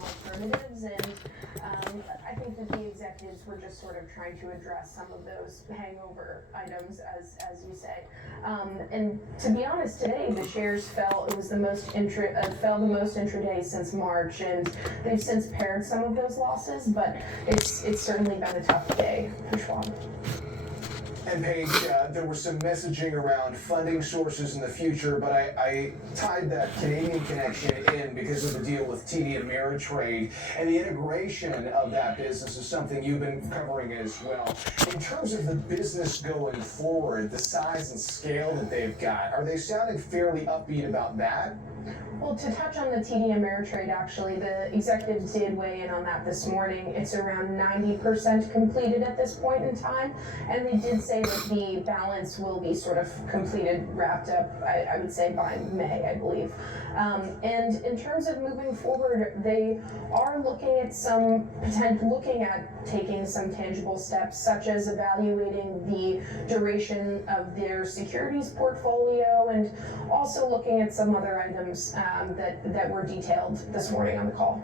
alternatives, and I think that the executives were just sort of trying to address some of those hangover items, as you say. And to be honest, today the shares fell. It was the most fell the most intraday since March, and they've since pared some of those losses. But it's certainly been a tough day for Schwab. And Paige, there was some messaging around funding sources in the future, but I tied that Canadian connection in because of the deal with TD Ameritrade, and the integration of that business is something you've been covering as well. In terms of the business going forward, the size and scale that they've got, are they sounding fairly upbeat about that? Well, to touch on the TD Ameritrade, actually, the executives did weigh in on that this morning. It's around 90% completed at this point in time, and they did say that the balance will be sort of completed, wrapped up, I would say by May, I believe. And in terms of moving forward, they are looking at taking some tangible steps, such as evaluating the duration of their securities portfolio, and also looking at some other items that were detailed this morning on the call.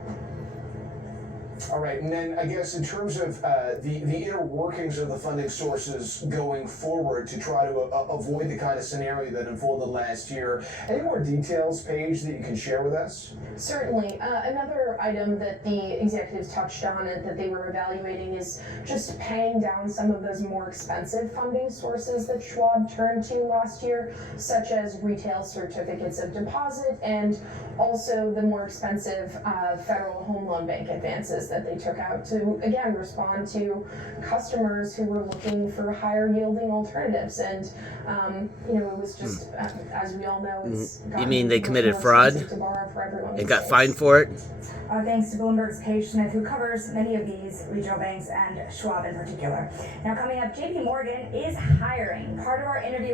All right, and then I guess in terms of the inner workings of the funding sources going forward to try to avoid the kind of scenario that unfolded last year, any more details, Paige, that you can share with us? Certainly. Another item that the executives touched on and that they were evaluating is just paying down some of those more expensive funding sources that Schwab turned to last year, such as retail certificates of deposit and also the more expensive Federal Home Loan Bank advances that they took out to, again, respond to customers who were looking for higher yielding alternatives. And, it was just, as we all know, it's You mean they committed fraud? They got fined for it? Thanks to Bloomberg's Paige Smith, who covers many of these regional banks and Schwab in particular. Now, coming up, JP Morgan is hiring. Part of our interview